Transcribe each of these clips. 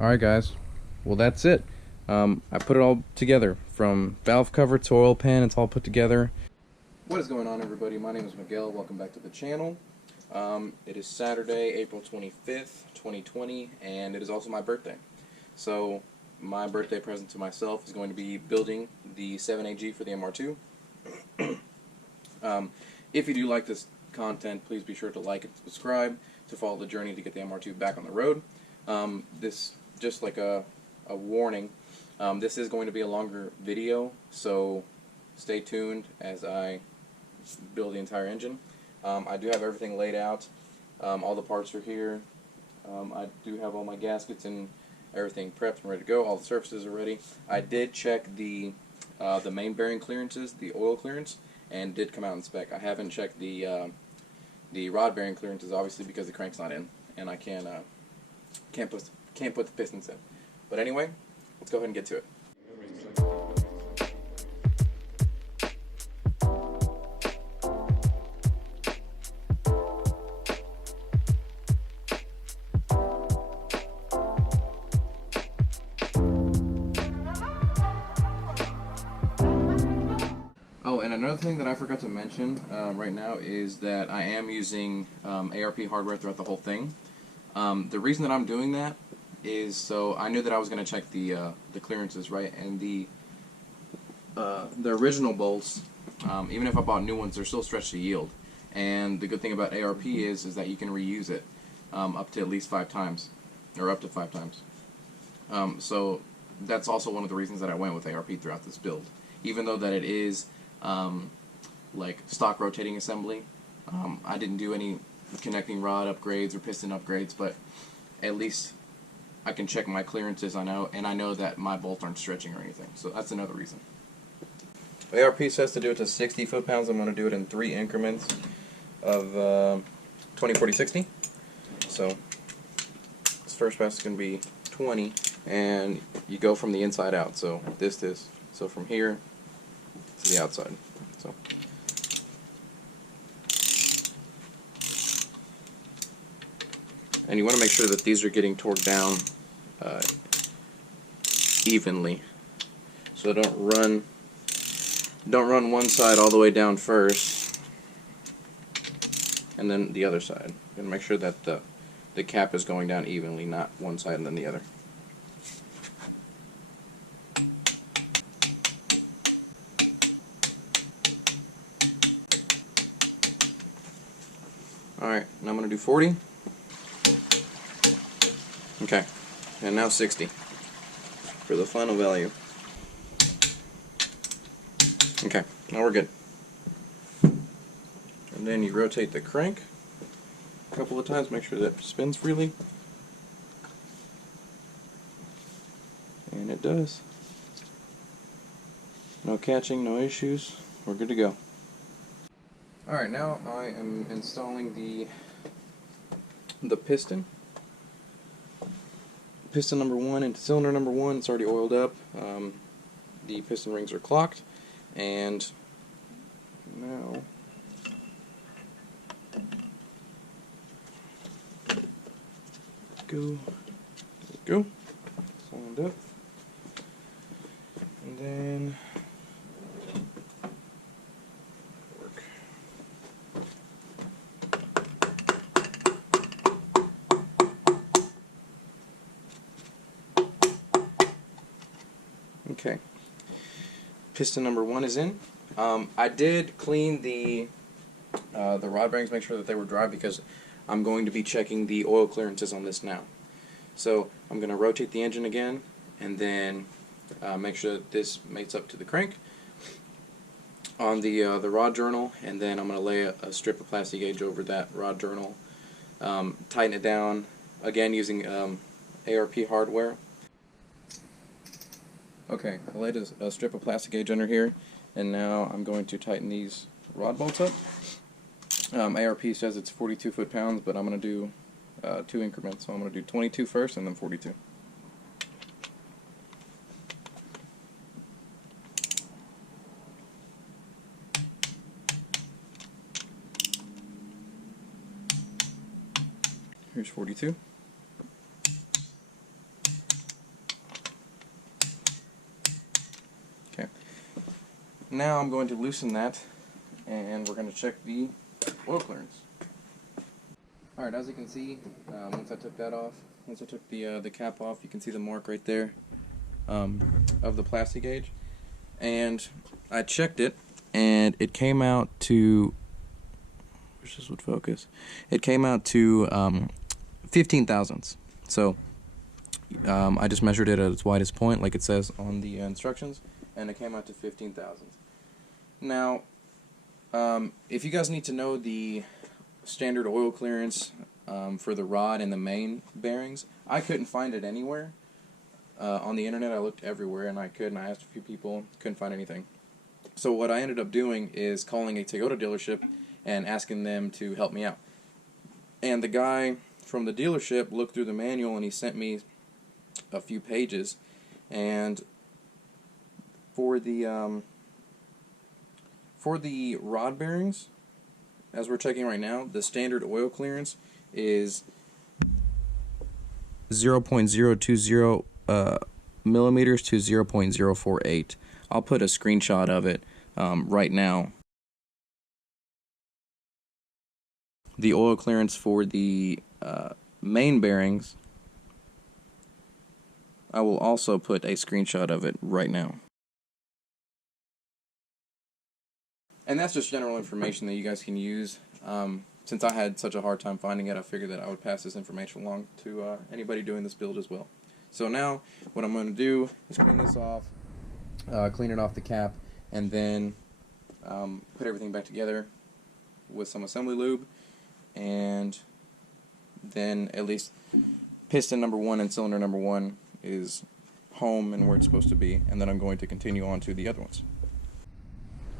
Alright guys, well that's it. I put it all together, from valve cover to oil pan. It's all put together. What is going on, everybody? My name is Miguel. Welcome back to the channel. It is Saturday, April 25th, 2020, and it is also my birthday. So my birthday present to myself is going to be building the 7AG for the MR2. If you do like this content, please be sure to like and subscribe to follow the journey to get the MR2 back on the road. This, just like a warning, this is going to be a longer video, so stay tuned as I build the entire engine. I do have everything laid out. All the parts are here. I do have all my gaskets and everything prepped and ready to go. All the surfaces are ready. I did check the main bearing clearances, the oil clearance, and did come out in spec. I haven't checked the rod bearing clearances, obviously, because the crank's not in, and I can't put the pistons in. But anyway, let's go ahead and get to it. Oh, and another thing that I forgot to mention right now is that I am using ARP hardware throughout the whole thing. The reason that I'm doing that is so I knew that I was going to check the clearances, right? And the original bolts, even if I bought new ones, they're still stretched to yield. And the good thing about ARP is that you can reuse it up to at least 5 times, or up to 5 times. So that's also one of the reasons that I went with ARP throughout this build, even though that it is like stock rotating assembly. I didn't do any connecting rod upgrades or piston upgrades, but at least I can check my clearances. I know that my bolts aren't stretching or anything, so that's another reason. ARP says to do it to 60 foot-pounds. I'm going to do it in 3 increments of 20, 40, 60. So this first pass is going to be 20, and you go from the inside out. So so from here to the outside. So and you want to make sure that these are getting torqued down evenly. So don't run one side all the way down first, and then the other side. And make sure that the cap is going down evenly, not one side and then the other. Alright, now I'm going to do 40. Okay, and now 60 for the final value. Okay, now we're good. And then you rotate the crank a couple of times, make sure that it spins freely. And it does. No catching, no issues. We're good to go. Alright, now I am installing the piston. Piston number 1 into cylinder number 1. It's already oiled up. The piston rings are clocked, and now go. It's lined up, and then work. Okay, piston number 1 is in. I did clean the rod bearings, make sure that they were dry, because I'm going to be checking the oil clearances on this now. So I'm going to rotate the engine again, and then make sure that this mates up to the crank on the rod journal, and then I'm going to lay a strip of plastic gauge over that rod journal, tighten it down again using ARP hardware. Okay, I laid a strip of plastic gauge under here, and now I'm going to tighten these rod bolts up. ARP says it's 42 foot-pounds, but I'm going to do 2 increments, so I'm going to do 22 first and then 42. Here's 42. now I'm going to loosen that, and we're going to check the oil clearance. Alright, as you can see, once I took that off, once I took the cap off, you can see the mark right there of the plastic gauge. And I checked it, and it came out to, wish this would focus, it came out to 15 thousandths. So I just measured it at its widest point, like it says on the instructions, and it came out to 15 thousandths. Now, if you guys need to know the standard oil clearance for the rod and the main bearings, I couldn't find it anywhere. On the internet, I looked everywhere, and I asked a few people, couldn't find anything. So what I ended up doing is calling a Toyota dealership and asking them to help me out. And the guy from the dealership looked through the manual, and he sent me a few pages. And for the rod bearings, as we're checking right now, the standard oil clearance is 0.020 millimeters to 0.048. I'll put a screenshot of it right now. The oil clearance for the main bearings, I will also put a screenshot of it right now. And that's just general information that you guys can use. Since I had such a hard time finding it, I figured that I would pass this information along to anybody doing this build as well. So now, what I'm going to do is clean this off, clean it off the cap, and then put everything back together with some assembly lube, and then at least piston number 1 and cylinder number 1 is home and where it's supposed to be, and then I'm going to continue on to the other ones.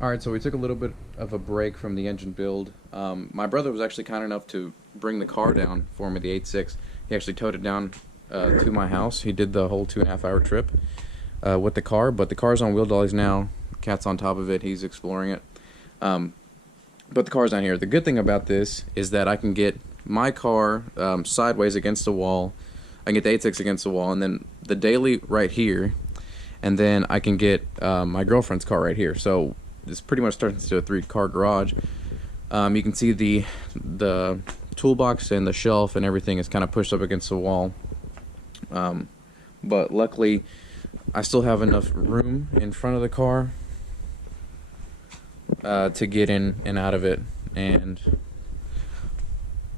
Alright, so we took a little bit of a break from the engine build. My brother was actually kind enough to bring the car down for me, the 8.6. He actually towed it down to my house. He did the whole 2.5-hour trip with the car, but the car's on wheel dollies now. The cat's on top of it. He's exploring it. But the car's down here. The good thing about this is that I can get my car sideways against the wall. I can get the 8.6 against the wall, and then the daily right here, and then I can get my girlfriend's car right here. So it's pretty much starting to a 3-car garage. You can see the toolbox and the shelf and everything is kind of pushed up against the wall. But luckily, I still have enough room in front of the car to get in and out of it, and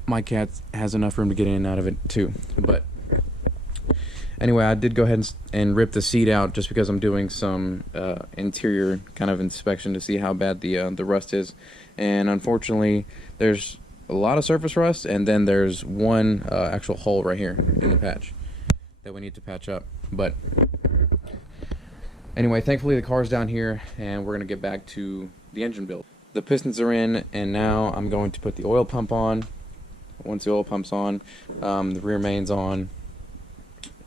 my cat has enough room to get in and out of it too. But anyway, I did go ahead and rip the seat out just because I'm doing some interior kind of inspection to see how bad the rust is. And unfortunately, there's a lot of surface rust, and then there's one actual hole right here in the patch that we need to patch up. But anyway, thankfully the car's down here, and we're going to get back to the engine build. The pistons are in, and now I'm going to put the oil pump on. Once the oil pump's on, the rear main's on,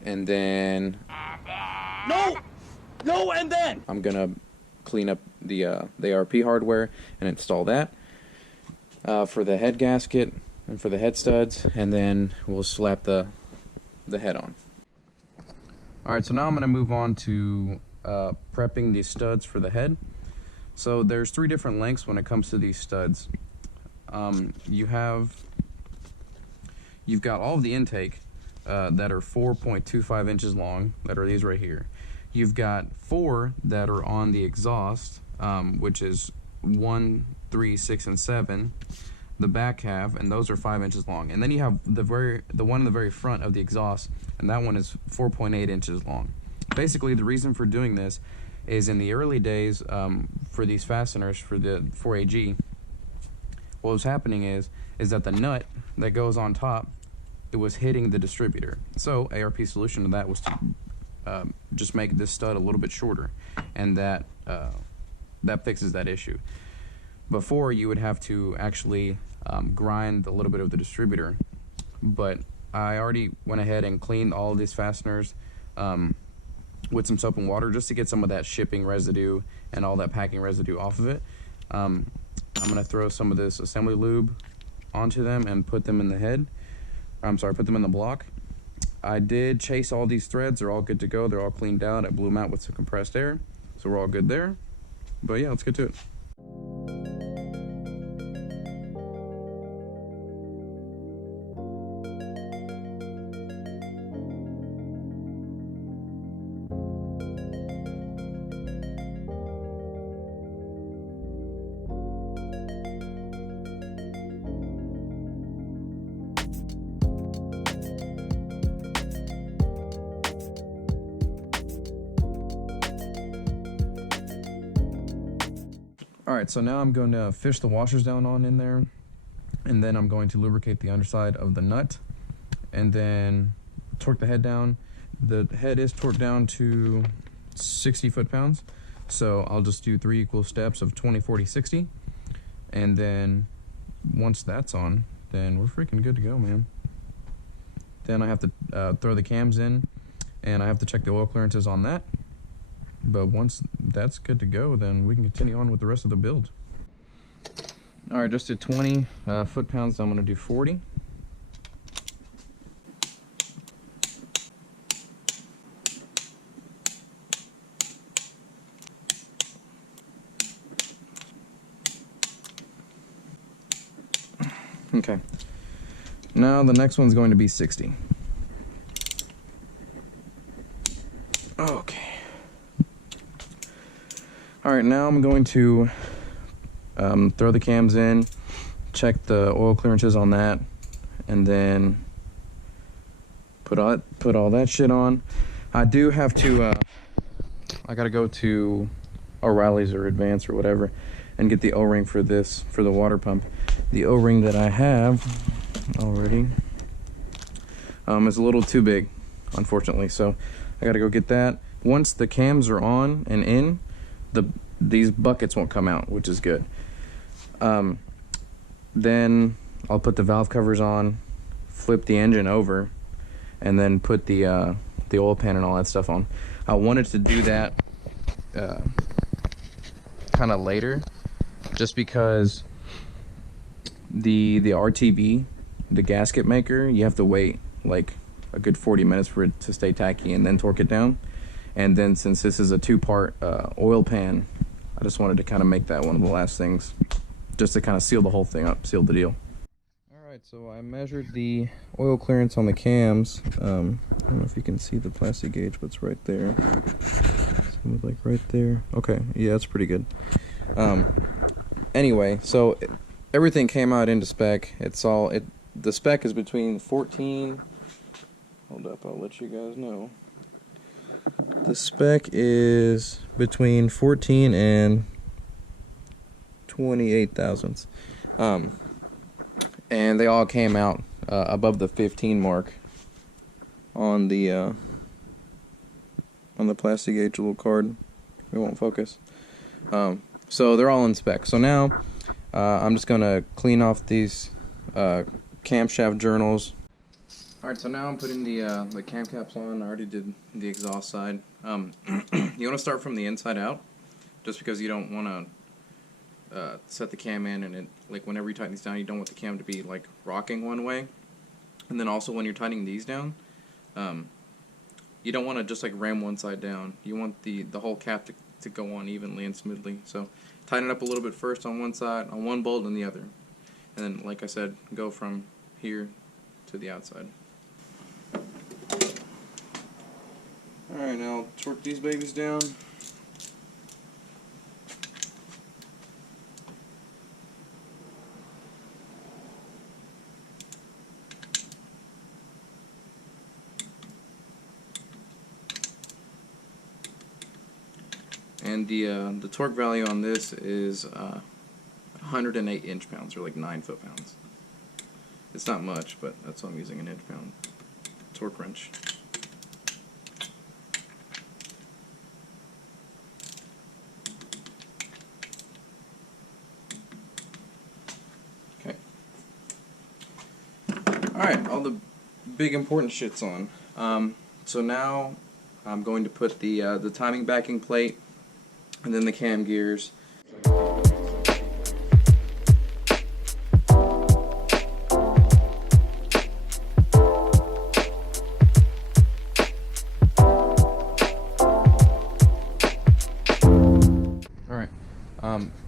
and then and then I'm gonna clean up the ARP hardware and install that for the head gasket and for the head studs, and then we'll slap the head on. Alright, so now I'm gonna move on to prepping the studs for the head. So there's 3 different lengths when it comes to these studs. You've got all of the intake that are 4.25 inches long, that are these right here. You've got 4 that are on the exhaust, which is 1, 3, 6, and 7, the back half, and those are 5 inches long. And then you have the one in the very front of the exhaust, and that one is 4.8 inches long. Basically, the reason for doing this is in the early days for these fasteners for the 4AG, what was happening is that the nut that goes on top, it was hitting the distributor. So ARP's solution to that was to just make this stud a little bit shorter, and that fixes that issue. Before, you would have to actually grind a little bit of the distributor, but I already went ahead and cleaned all of these fasteners with some soap and water just to get some of that shipping residue and all that packing residue off of it. I'm going to throw some of this assembly lube onto them and put them in the head. Put them in the block. I did chase all these threads. They're all good to go. They're all cleaned out. I blew them out with some compressed air, so we're all good there. But yeah, let's get to it. Alright, so now I'm going to fish the washers down on in there, and then I'm going to lubricate the underside of the nut, and then torque the head down. The head is torqued down to 60 foot-pounds, so I'll just do 3 equal steps of 20, 40, 60, and then once that's on, then we're freaking good to go, man. Then I have to throw the cams in, and I have to check the oil clearances on that. But once that's good to go, then we can continue on with the rest of the build. All right, just did 20 foot-pounds. I'm going to do 40. Okay. Now the next one's going to be 60. Okay. Alright, now I'm going to throw the cams in, check the oil clearances on that, and then put all that shit on. I do have to, I gotta go to O'Reilly's or Advance or whatever and get the O-ring for this, for the water pump. The O-ring that I have already is a little too big, unfortunately, so I gotta go get that. Once the cams are on and in, these buckets won't come out, which is good. Then I'll put the valve covers on, flip the engine over, and then put the oil pan and all that stuff on. I wanted to do that kind of later, just because the RTB, the gasket maker, you have to wait like a good 40 minutes for it to stay tacky and then torque it down. And then since this is a 2-part oil pan, I just wanted to kind of make that one of the last things, just to kind of seal the whole thing up, seal the deal. Alright, so I measured the oil clearance on the cams. I don't know if you can see the plastic gauge, but it's right there. It's like right there. Okay, yeah, it's pretty good. Anyway, so everything came out into spec. The spec is between 14... Hold up, I'll let you guys know. The spec is between 14 and 28 thousandths. And they all came out above the 15 mark on the plastic gauge little card. It won't focus. So they're all in spec. So now I'm just gonna clean off these camshaft journals. Alright, so now I'm putting the cam caps on. I already did the exhaust side. You want to start from the inside out, just because you don't want to set the cam in, and like whenever you tighten these down, you don't want the cam to be like rocking one way. And then also when you're tightening these down, you don't want to just like ram one side down. You want the whole cap to go on evenly and smoothly. So tighten it up a little bit first on one side, on one bolt and the other. And then, like I said, go from here to the outside. Alright, now I'll torque these babies down. And the torque value on this is 108 inch-pounds, or like 9 foot-pounds. It's not much, but that's why I'm using an inch-pound torque wrench. Okay. Alright, all the big important shit's on. So now I'm going to put the timing backing plate and then the cam gears.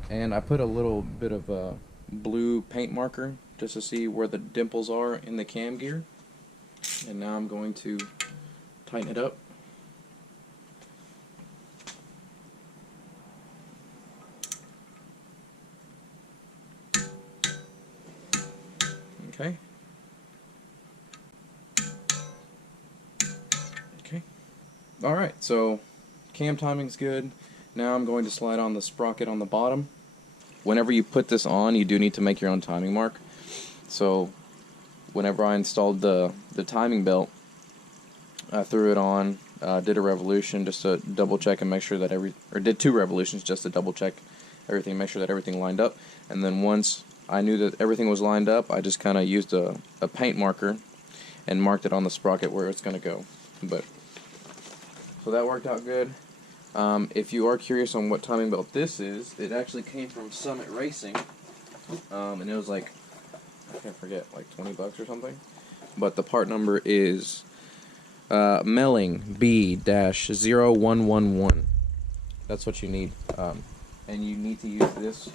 And I put a little bit of a blue paint marker just to see where the dimples are in the cam gear. And now I'm going to tighten it up. Okay. Okay. Alright, so cam timing's good. Now I'm going to slide on the sprocket on the bottom. Whenever you put this on, you do need to make your own timing mark. So whenever I installed the timing belt, I threw it on, did a revolution just to double check and make sure that did 2 revolutions just to double check everything, make sure that everything lined up. And then once I knew that everything was lined up, I just kind of used a paint marker and marked it on the sprocket where it's going to go. So that worked out good. If you are curious on what timing belt this is, it actually came from Summit Racing, and it was like, I can't forget, like 20 bucks or something. But the part number is Melling B-0111. That's what you need, and you need to use this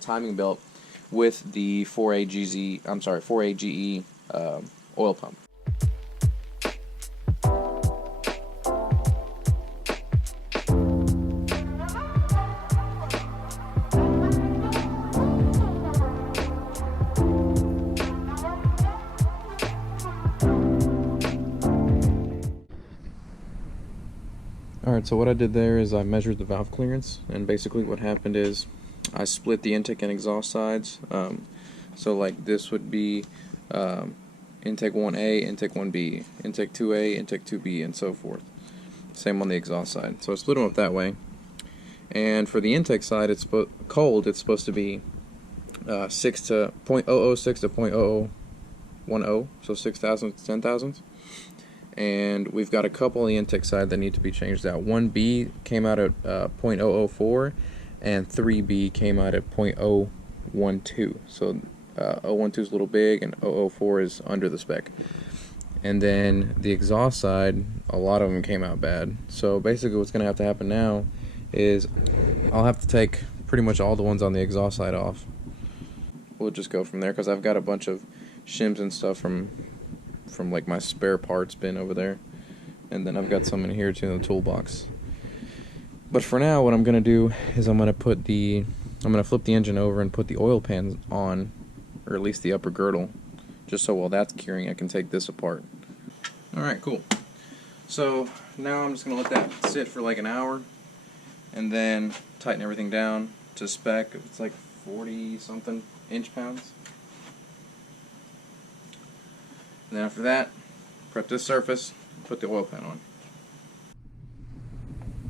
timing belt with the 4AGE oil pump. Alright, so what I did there is I measured the valve clearance, and basically what happened is I split the intake and exhaust sides. So like this would be intake 1A, intake 1B, intake 2A, intake 2B, and so forth. Same on the exhaust side. So I split them up that way. And for the intake side, it's cold. It's supposed to be 6 to 0.006 to 0.0010, so 6 thousandths to 10 thousandths. And we've got a couple on the intake side that need to be changed out. 1B came out at 0.004, and 3B came out at 0.012. So 012 is a little big, and 004 is under the spec. And then the exhaust side, a lot of them came out bad. So basically what's going to have to happen now is I'll have to take pretty much all the ones on the exhaust side off. We'll just go from there, because I've got a bunch of shims and stuff from like my spare parts bin over there, and then I've got some in here too in the toolbox. But for now, what I'm gonna do is I'm gonna flip the engine over and put the oil pan on, or at least the upper girdle, just so while that's curing I can take this apart. Alright, cool. So now I'm just gonna let that sit for like an hour and then tighten everything down to spec. It's like 40 something inch-pounds. And then after that, prep this surface, put the oil pan on.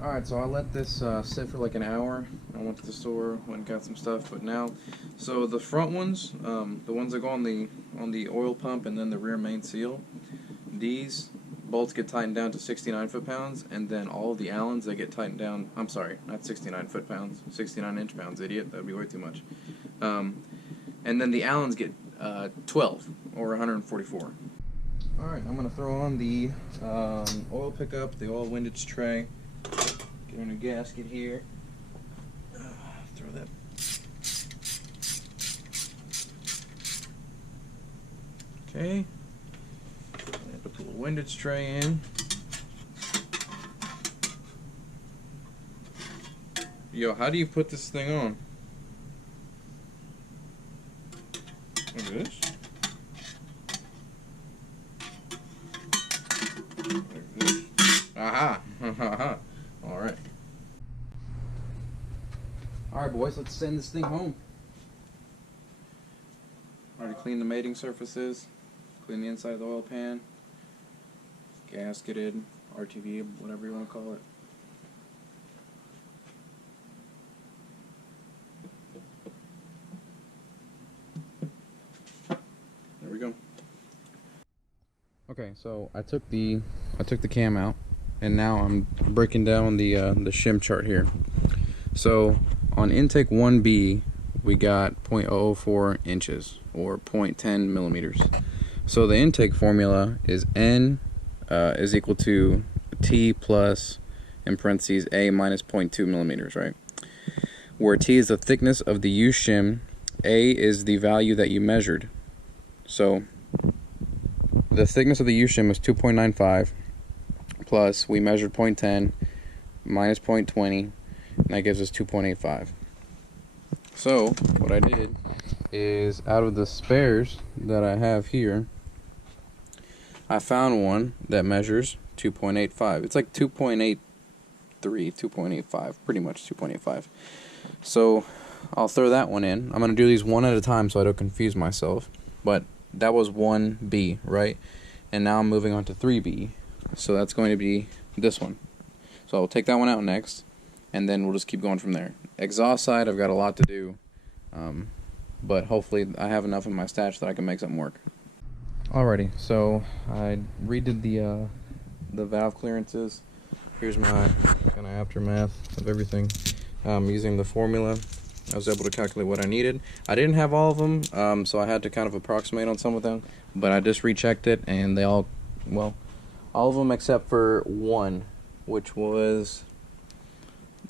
Alright, so I let this sit for like an hour. I went to the store, went and got some stuff, but now, so the front ones, the ones that go on the oil pump and then the rear main seal, these bolts get tightened down to 69 foot-pounds, and then all of the Allens, they get tightened down, I'm sorry, not 69 foot-pounds, 69 inch-pounds, idiot, that would be way too much. And then the Allens get 12, or 144. Alright, I'm going to throw on the oil pickup, the oil windage tray, get in a gasket here, throw that. Okay, put the little windage tray in. Yo, how do you put this thing on? Like this? Like this? Aha! Alright. Alright, boys, let's send this thing home. Already cleaned the mating surfaces, clean the inside of the oil pan, gasketed, RTV, whatever you want to call it. There we go. Okay, so I took the cam out, and now I'm breaking down the shim chart here. So on intake 1B, we got 0.004 inches, or 0.10 millimeters. So the intake formula is N is equal to T plus, in parentheses, A minus 0.2 millimeters, right? where T is the thickness of the U-shim, A is the value that you measured. So the thickness of the U-shim is 2.95 plus we measured 0.10 minus 0.20, and that gives us 2.85. So what I did is, out of the spares that I have here, I found one that measures 2.85. It's like 2.83, 2.85, pretty much 2.85. So I'll throw that one in. I'm going to do these one at a time so I don't confuse myself. But that was 1B, right? And now I'm moving on to 3B. So that's going to be this one. So I'll take that one out next, and then we'll just keep going from there. Exhaust side, I've got a lot to do. But hopefully I have enough in my stash that I can make something work. Alrighty, so I redid the valve clearances. Here's my kind of aftermath of everything. Using the formula, I was able to calculate what I needed. I didn't have all of them, so I had to kind of approximate on some of them, but I just rechecked it, and they all, well, all of them except for one, which was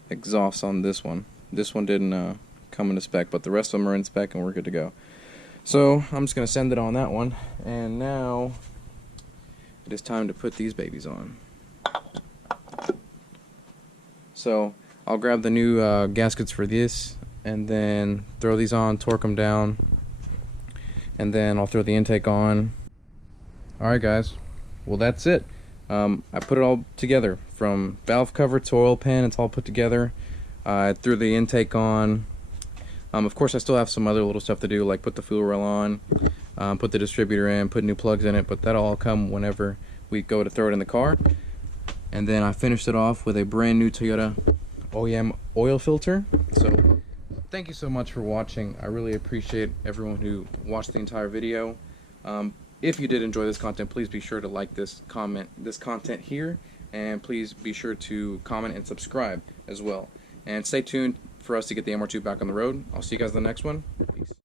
exhaust on this one. This one didn't come into spec, but the rest of them are in spec and we're good to go. So I'm just going to send it on that one, and now it is time to put these babies on. So I'll grab the new gaskets for this, and then throw these on, torque them down, and then I'll throw the intake on. Alright guys, well that's it. I put it all together, from valve cover to oil pan, it's all put together. I threw the intake on. Of course I still have some other little stuff to do, like put the fuel rail on, put the distributor in, put new plugs in it, but that'll all come whenever we go to throw it in the car. And then I finished it off with a brand new Toyota OEM oil filter. So thank you so much for watching. I really appreciate everyone who watched the entire video. If you did enjoy this content, please be sure to like this content here, and please be sure to comment and subscribe as well. And stay tuned for us to get the MR2 back on the road. I'll see you guys in the next one. Peace.